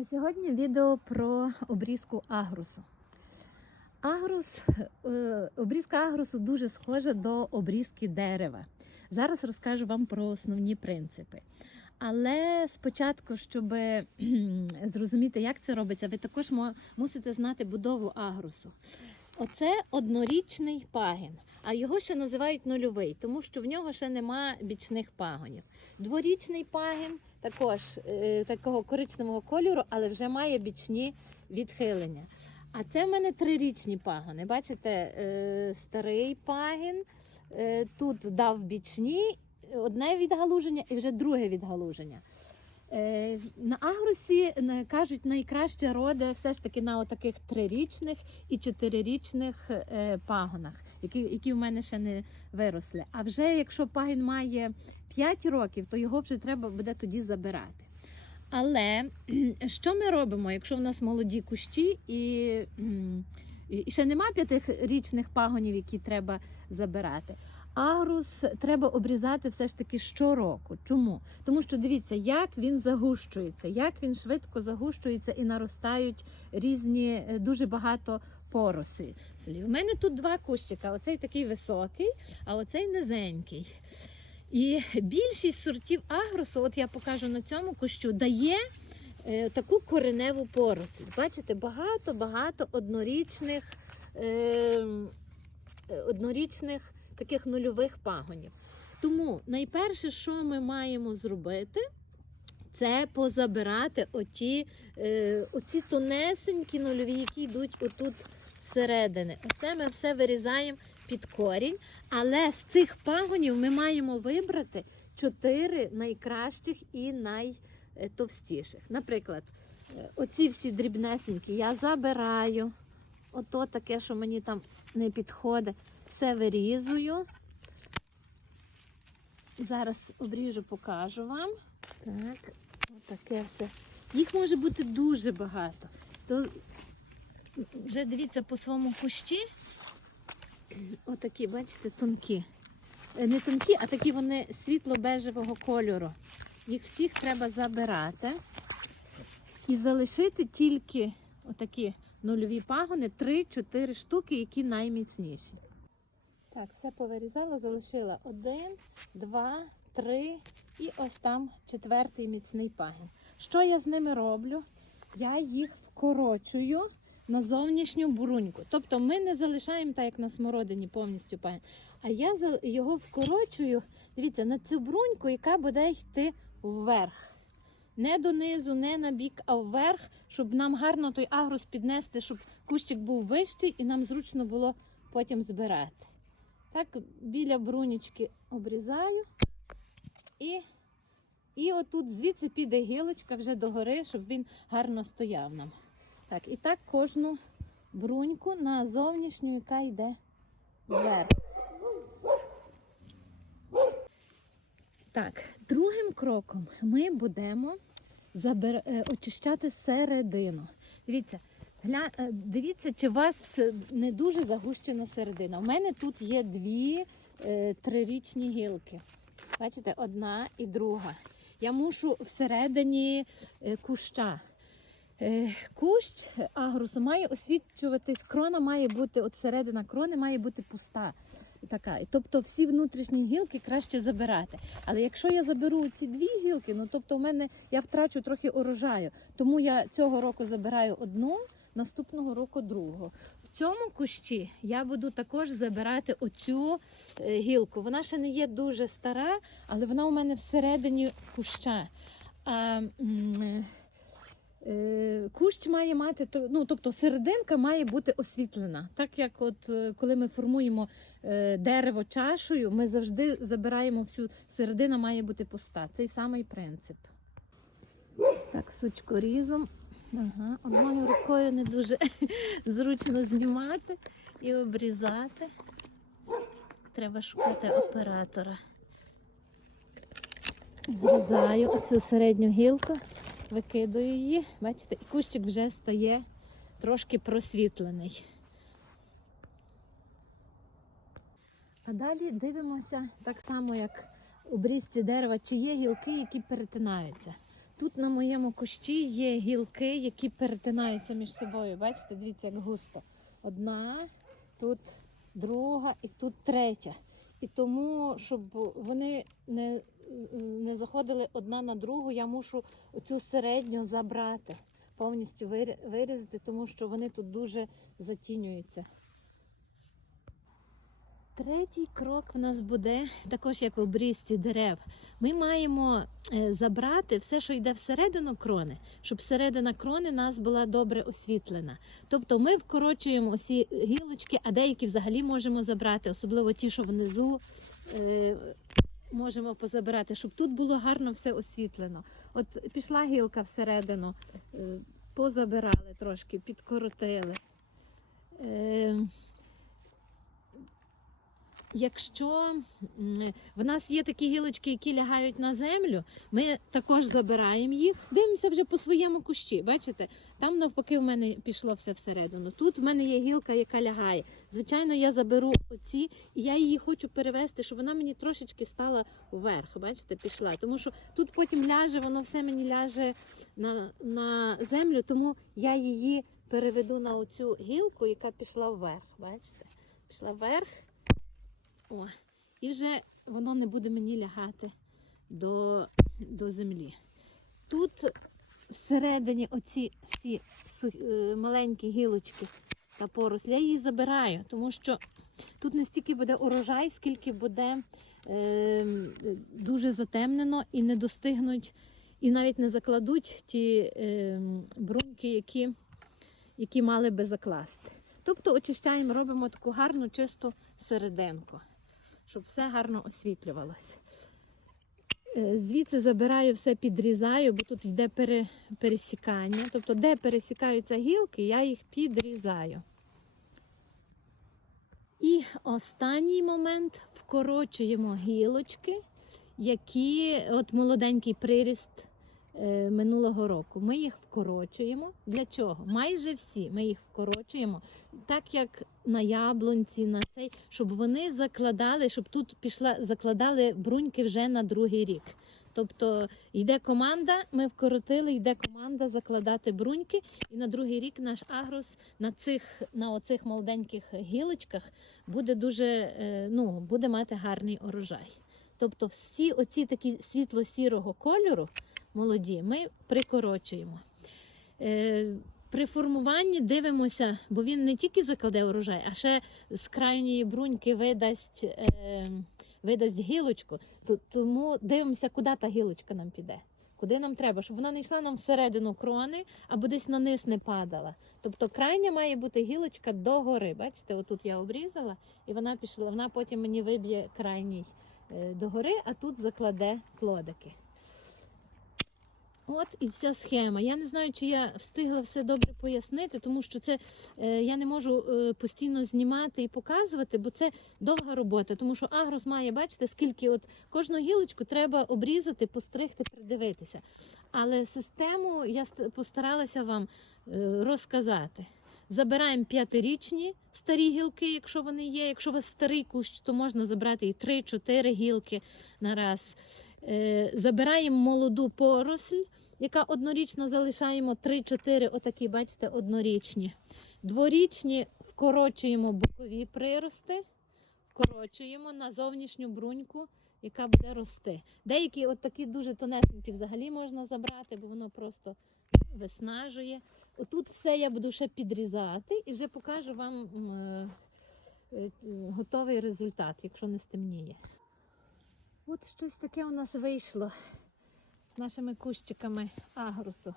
А сьогодні відео про обрізку агрусу. Агрус, е, обрізка агрусу дуже схожа до обрізки дерева. Зараз розкажу вам про основні принципи. Але спочатку, щоб зрозуміти, як це робиться, ви також мусите знати будову агрусу. Оце однорічний пагін, а його ще називають нульовий, тому що в нього ще нема бічних пагонів. Дворічний пагін також е, такого коричневого кольору, але вже має бічні відхилення. А це в мене трирічні пагони. Бачите, е, старий пагін е, тут дав бічні, одне відгалуження і вже друге відгалуження. На агросі кажуть, найкраще роде все ж таки на таких трирічних і чотирирічних пагонах, які, які в мене ще не виросли. А вже якщо пагін має 5 років, то його вже треба буде тоді забирати. Але що ми робимо, якщо в нас молоді кущі і, і ще нема п'ятирічних пагонів, які треба забирати? Агрус треба обрізати все ж таки щороку. Чому? Тому що дивіться, як він загущується, як він швидко загущується і наростають різні е, дуже багато порослі. У мене тут два кущика: оцей такий високий, а оцей низенький. І більшість сортів агросу, от я покажу на цьому кущу, дає е, таку кореневу поросль. Бачите, багато-багато однорічних, е, е, однорічних таких нульових пагонів. Тому найперше, що ми маємо зробити, це позабирати оті, е, оці тонесенькі нульові, які йдуть отут зсередини. Оце ми все вирізаємо під корінь. Але з цих пагонів ми маємо вибрати чотири найкращих і найтовстіших. Наприклад, е, оці всі дрібнесенькі я забираю. Ото таке, що мені там не підходить, все вирізую. Зараз обріжу, покажу вам. Так, отаке все. Їх може бути дуже багато. То вже дивіться по своєму кущі. Отакі, бачите, тонкі. Е, Не тонкі, а такі вони світло-бежевого кольору. Їх всіх треба забирати і залишити тільки отакі нульові пагони, 3-4 штуки, які найміцніші. Так, все повирізала, залишила один, два, три і ось там четвертий міцний пагін. Що я з ними роблю? Я їх вкорочую на зовнішню бруньку. Тобто ми не залишаємо так, як на смородині, повністю пагін. А я його вкорочую, дивіться, на цю бруньку, яка буде йти вверх. Не донизу, не на бік, а вверх, щоб нам гарно той агрус піднести, щоб кущик був вищий і нам зручно було потім збирати. Так, біля брунічки обрізаю. І, і отут звідси піде гілочка вже догори, щоб він гарно стояв нам. Так, і так кожну бруньку на зовнішню, яка йде вверх. Так, другим кроком ми будемо забир... е, очищати середину. Дивіться, гля... е, дивіться, чи у вас все не дуже загущена середина. У мене тут є дві е, трирічні гілки. Бачите, одна і друга. Я мушу всередині е, куща. Е, Кущ агрусу має освічуватись, крона має бути, от середина крони має бути пуста. Така. Тобто всі внутрішні гілки краще забирати. Але якщо я заберу ці дві гілки, ну тобто в мене я втрачу трохи урожаю. Тому я цього року забираю одну, наступного року другу. В цьому кущі я буду також забирати оцю е, гілку. Вона ще не є дуже стара, але вона у мене всередині куща. А, Е, Кущ має мати, ну, тобто серединка має бути освітлена. Так як от е, коли ми формуємо е, дерево чашею, ми завжди забираємо всю середина має бути пуста. Цей самий принцип. Так, сучкорізом. Ага, одною рукою не дуже зручно знімати і обрізати. Треба шукати оператора. Зрізаю оцю середню гілку викидаю її. Бачите, і кущик вже стає трошки просвітлений. А далі дивимося так само, як у брізці дерева, чи є гілки, які перетинаються. Тут на моєму кущі є гілки, які перетинаються між собою. Бачите, дивіться, як густо. Одна, тут друга і тут третя. І тому, щоб вони не, не заходили одна на другу, я мушу цю середню забрати, повністю вирі- вирізати, тому що вони тут дуже затінюються. Третій крок в нас буде також як в обрізці дерев. Ми маємо е, забрати все, що йде всередину крони, щоб середина крони нас була добре освітлена. Тобто ми вкорочуємо усі гілочки, а деякі взагалі можемо забрати, особливо ті, що внизу е, можемо позабирати, щоб тут було гарно все освітлено. От пішла гілка всередину, е, позабирали трошки, підкоротили. Якщо в нас є такі гілочки, які лягають на землю, ми також забираємо їх, дивимося вже по своєму кущі. Бачите, там навпаки в мене пішло все всередину. Тут в мене є гілка, яка лягає. Звичайно, я заберу оці, і я її хочу перевести, щоб вона мені трошечки стала вверх. Бачите, пішла. Тому що тут потім ляже, воно все мені ляже на, на землю, тому я її переведу на оцю гілку, яка пішла вверх. Бачите? Пішла вверх. О, і вже воно не буде мені лягати до, до землі. Тут всередині оці всі е, маленькі гілочки та порослі, я її забираю, тому що тут не стільки буде урожай, скільки буде е, дуже затемнено і не достигнуть, і навіть не закладуть ті е, бруньки, які, які мали би закласти. Тобто очищаємо, робимо таку гарну чисту серединку щоб все гарно освітлювалося. Е, Звідси забираю все, підрізаю, бо тут йде пере, пересікання. Тобто, де пересікаються гілки, я їх підрізаю. І останній момент вкорочуємо гілочки, які от молоденький приріст минулого року. Ми їх вкорочуємо. Для чого? Майже всі ми їх вкорочуємо, так як на яблунці, на цей, щоб вони закладали, щоб тут пішла, закладали бруньки вже на другий рік. Тобто йде команда, ми вкоротили, йде команда закладати бруньки, і на другий рік наш агрос на цих на оцих молоденьких гілочках буде дуже е, ну, буде мати гарний урожай. Тобто, всі оці такі світло-сірого кольору молоді ми прикорочуємо. Е, при формуванні дивимося, бо він не тільки закладе урожай, а ще з крайньої бруньки видасть, е, видасть гілочку. Тому дивимося, куди та гілочка нам піде. Куди нам треба, щоб вона не йшла нам всередину крони або десь на низ не падала. Тобто крайня має бути гілочка догори. Бачите, отут я обрізала, і вона пішла, вона потім мені виб'є крайній е, догори, а тут закладе плодики. От і вся схема. Я не знаю, чи я встигла все добре пояснити, тому що це е, я не можу е, постійно знімати і показувати, бо це довга робота. Тому що агрос має, бачите, скільки от кожну гілочку треба обрізати, постригти, придивитися. Але систему я постаралася вам е, розказати. Забираємо п'ятирічні старі гілки, якщо вони є. Якщо у вас старий кущ, то можна забрати і 3-4 гілки на раз. Е, Забираємо молоду поросль, яка однорічна залишаємо 3-4 отакі, бачите, однорічні. Дворічні вкорочуємо бокові прирости, вкорочуємо на зовнішню бруньку, яка буде рости. Деякі от дуже тонесенькі взагалі можна забрати, бо воно просто виснажує. Отут все я буду ще підрізати і вже покажу вам е, е, готовий результат, якщо не стемніє. От щось таке у нас вийшло з нашими кущиками агрусу.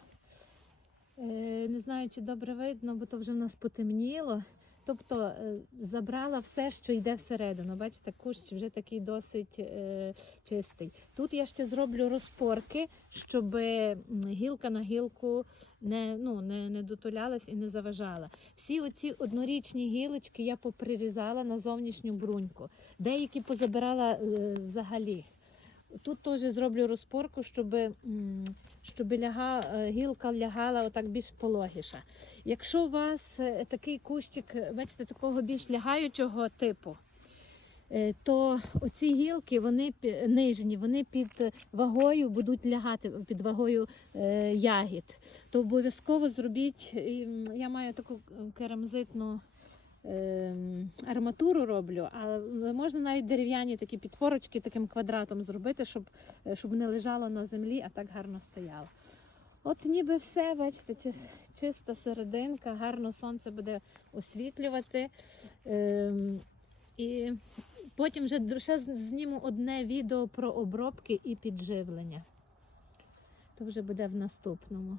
Е, не знаю, чи добре видно, бо то вже в нас потемніло. Тобто е, забрала все, що йде всередину. Бачите, кущ вже такий досить е, чистий. Тут я ще зроблю розпорки, щоб гілка на гілку не, ну, не, не дотулялась і не заважала. Всі оці однорічні гілочки я поприрізала на зовнішню бруньку. Деякі позабирала е, взагалі. Тут теж зроблю розпорку, щоб, щоб ляга, е, гілка лягала отак більш пологіша. Якщо у вас е, такий кущик, бачите, такого більш лягаючого типу, е, то оці гілки, вони нижні, вони під вагою будуть лягати під вагою ягід. То обов'язково зробіть. Я маю таку керамзитну арматуру роблю, а можна навіть дерев'яні такі підпорочки таким квадратом зробити, щоб, е, щоб не лежало на землі, а так гарно стояло. От ніби все, бачите, чиста серединка, гарно сонце буде освітлювати. Ем, і потім вже ще зніму одне відео про обробки і підживлення. То вже буде в наступному.